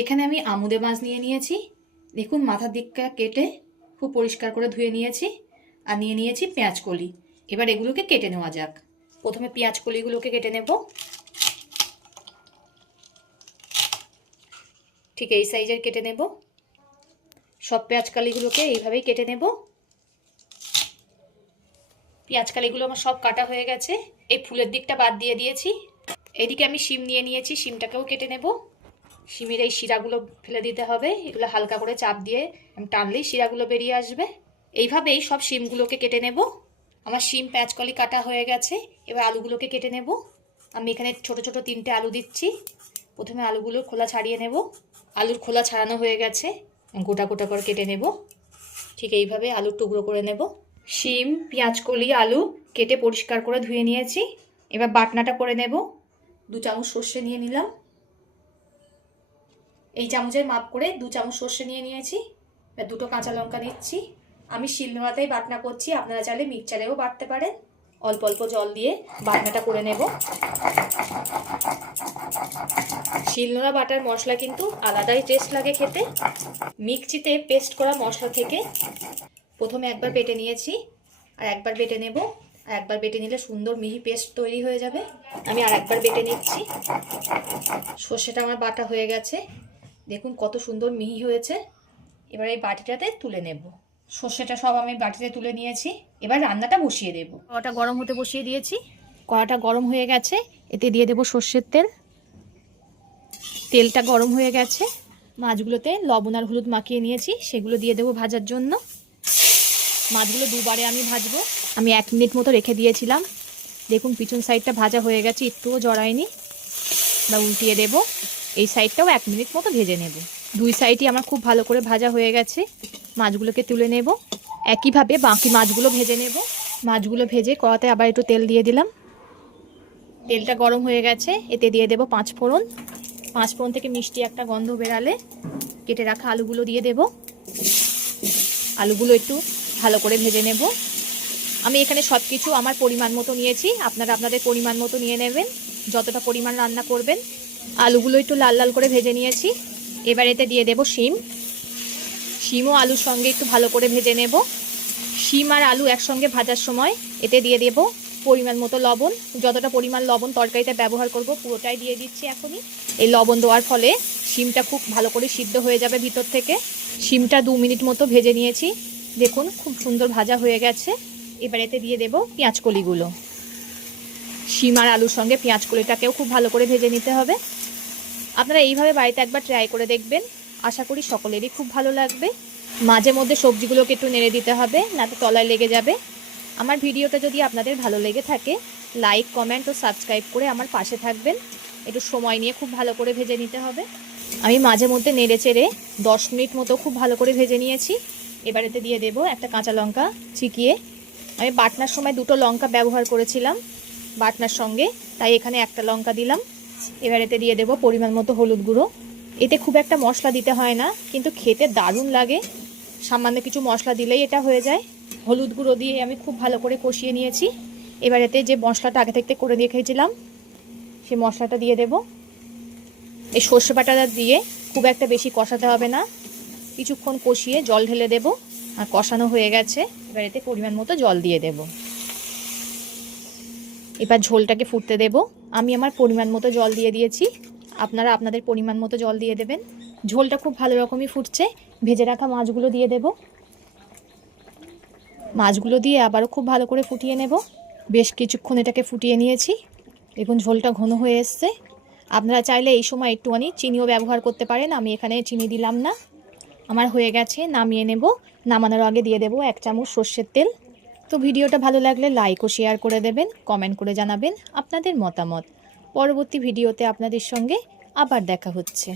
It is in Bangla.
এখানে আমি আমুদে মাছ নিয়ে নিয়েছি। দেখুন মাথার দিকটা কেটে খুব পরিষ্কার করে ধুয়ে নিয়েছি। আর নিয়ে নিয়েছি পেঁয়াজ কলি। এবার এগুলোকে কেটে নেওয়া যাক। প্রথমে পেঁয়াজ কলিগুলোকে কেটে নেব। ঠিক এই সাইজের কেটে নেব। সব পেঁয়াজ কলিগুলোকে এইভাবেই কেটে নেব। পেঁয়াজ কলিগুলো আমার সব কাটা হয়ে গেছে। এই ফুলের দিকটা বাদ দিয়ে দিয়েছি। এদিকে আমি শিম নিয়ে নিয়েছি, শিমটাকেও কেটে নেব। শিমের এই শিরাগুলো ফেলে দিতে হবে। এগুলো হালকা করে চাপ দিয়ে টানলেই শিরাগুলো বেরিয়ে আসবে। এইভাবেই সব শিমগুলোকে কেটে নেব। আমার শিম পেঁয়াজ কলি কাটা হয়ে গেছে। এবার আলুগুলোকে কেটে নেব। আমি এখানে ছোট ছোট 3টে আলু দিচ্ছি। প্রথমে আলুগুলোর খোলা ছাড়িয়ে নেব। আলুর খোলা ছাড়ানো হয়ে গেছে। গোটা গোটা করে কেটে নেব। ঠিক এইভাবে আলুর টুকরো করে নেব। শিম পেঁয়াজ কলি আলু কেটে পরিষ্কার করে ধুয়ে নিয়েছি। এবার বাটনাটা করে নেব। 2 চামচ সর্ষে নিয়ে নিলাম। এই চামচের মাপ করে 2 চামচ সর্ষে নিয়ে নিয়েছি। এবার 2টো কাঁচা লঙ্কা নিচ্ছি। আমি শিলনোড়াতেই বাটনা করছি, আপনারা চাইলে মিক্সচারেও বাটতে পারেন। অল্প অল্প জল দিয়ে বাটনাটা করে নেব। শিলনোড়া বাটার মশলা কিন্তু আলাদাই টেস্ট লাগে খেতে, মিক্সিতে পেস্ট করা মশলা থেকে। প্রথমে একবার বেটে নিয়েছি, আর একবার বেটে নেব। আর একবার বেটে নিলে সুন্দর মিহি পেস্ট তৈরি হয়ে যাবে। আমি আর একবার বেটে নিচ্ছি। সর্ষেটা আমার বাটা হয়ে গেছে। দেখুন কত সুন্দর মিহি হয়েছে। এবার এই বাটিটাতে তুলে নেব। সর্ষেটা সব আমি বাটিতে তুলে নিয়েছি। এবার রান্নাটা বসিয়ে দেব। কড়াটা গরম হতে বসিয়ে দিয়েছি। কড়াটা গরম হয়ে গেছে, এতে দিয়ে দেব সর্ষের তেল। তেলটা গরম হয়ে গেছে। মাছগুলোতে লবণ আর হলুদ মাখিয়ে নিয়েছি, সেগুলো দিয়ে দেবো ভাজার জন্য। মাছগুলো দুবারে আমি ভাজবো। আমি 1 মিনিট মতো রেখে দিয়েছিলাম। দেখুন পিছন সাইডটা ভাজা হয়ে গেছে, একটুও জড়ায়নি। বা উল্টিয়ে দেব। এই সাইডটাও 1 মিনিট মতো ভেজে নেব। 2 সাইডই আমার খুব ভালো করে ভাজা হয়ে গেছে। মাছগুলোকে তুলে নেব। একইভাবে বাকি মাছগুলো ভেজে নেব। মাছগুলো ভেজে কড়াতে আবার একটু তেল দিয়ে দিলাম। তেলটা গরম হয়ে গেছে, এতে দিয়ে দেব 5 ফোড়ন। 5 ফোড়ন থেকে মিষ্টি একটা গন্ধ বেরালে কেটে রাখা আলুগুলো দিয়ে দেব। আলুগুলো একটু ভালো করে ভেজে নেব। আমি এখানে সব কিছু আমার পরিমাণ মতো নিয়েছি, আপনারা আপনাদের পরিমাণ মতো নিয়ে নেবেন, যতটা পরিমাণ রান্না করবেন। আলুগুলো একটু লাল লাল করে ভেজে নিয়েছি। এবার এতে দিয়ে দেব শিম। শিমও আলুর সঙ্গে একটু ভালো করে ভেজে নেব। শিম আর আলু একসঙ্গে ভাজার সময় এতে দিয়ে দেব পরিমাণ মতো লবণ। যতটা পরিমাণ লবণ তরকারিতে ব্যবহার করব পুরোটাই দিয়ে দিচ্ছি এখনই। এই লবণ দেওয়ার ফলে শিমটা খুব ভালো করে সিদ্ধ হয়ে যাবে ভিতর থেকে। শিমটা 2 মিনিট মতো ভেজে নিয়েছি। দেখুন খুব সুন্দর ভাজা হয়ে গেছে। এবার এতে দিয়ে দেব পেঁয়াজ কলিগুলো। শিম আর আলুর সঙ্গে পেঁয়াজ কলিটাকেও খুব ভালো করে ভেজে নিতে হবে। আপনারা এইভাবে বাড়িতে একবার ট্রাই করে দেখবেন, আশা করি সকলেরই খুব ভালো লাগবে। মাঝে মধ্যে সবজিগুলোকে একটু নেড়ে দিতে হবে, না তো তলায় লেগে যাবে। আমার ভিডিওটা যদি আপনাদের ভালো লেগে থাকে, লাইক কমেন্ট ও সাবস্ক্রাইব করে আমার পাশে থাকবেন। একটু সময় নিয়ে খুব ভালো করে ভেজে নিতে হবে। আমি মাঝে মধ্যে নেড়ে চেড়ে 10 মিনিট মতো খুব ভালো করে ভেজে নিয়েছি। এবার এতে দিয়ে দেব একটা কাঁচা লঙ্কা চিকিয়ে। আমি বাটনার সময় 2টো লঙ্কা ব্যবহার করেছিলাম বাটনার সঙ্গে, তাই এখানে একটা লঙ্কা দিলাম। এবার এতে দিয়ে দেব পরিমাণ মতো হলুদ গুঁড়ো। এতে খুব একটা মশলা দিতে হয় না, কিন্তু খেতে দারুণ লাগে। সামান্য কিছু মশলা দিলেই এটা হয়ে যায়। হলুদ গুঁড়ো দিয়ে আমি খুব ভালো করে কষিয়ে নিয়েছি। এবার এতে যে মশলাটা আগে থেকে করে রেখেছিলাম সেই মশলাটা দিয়ে দেব। এই সর্ষে বাটাটা দিয়ে খুব একটা বেশি কষাতে হবে না, কিছুক্ষণ কষিয়ে জল ঢেলে দেব। আর কষানো হয়ে গেছে, এবার এতে পরিমাণ মতো জল দিয়ে দেব। এবার ঝোলটাকে ফুটতে দেব। আমি আমার পরিমাণ মতো জল দিয়ে দিয়েছি, আপনারা আপনাদের পরিমাণ মতো জল দিয়ে দেবেন। ঝোলটা খুব ভালো রকমই ফুটছে। ভেজে রাখা মাছগুলো দিয়ে দেব। মাছগুলো দিয়ে আবারও খুব ভালো করে ফুটিয়ে নেব। বেশ কিছুক্ষণ এটাকে ফুটিয়ে নিয়েছি। দেখুন ঝোলটা ঘন হয়ে এসছে। আপনারা চাইলে এই সময় একটুখানি চিনিও ব্যবহার করতে পারেন, আমি এখানে চিনি দিলাম না। আমার হয়ে গেছে, নামিয়ে নেব। নামানোর আগে দিয়ে দেব 1 চামচ সর্ষের তেল। তো ভিডিওটা ভালো লাগলে লাইক ও শেয়ার করে দেবেন, কমেন্ট করে জানাবেন আপনাদের মতামত। পরবর্তী ভিডিওতে আপনাদের সঙ্গে আবার দেখা হচ্ছে।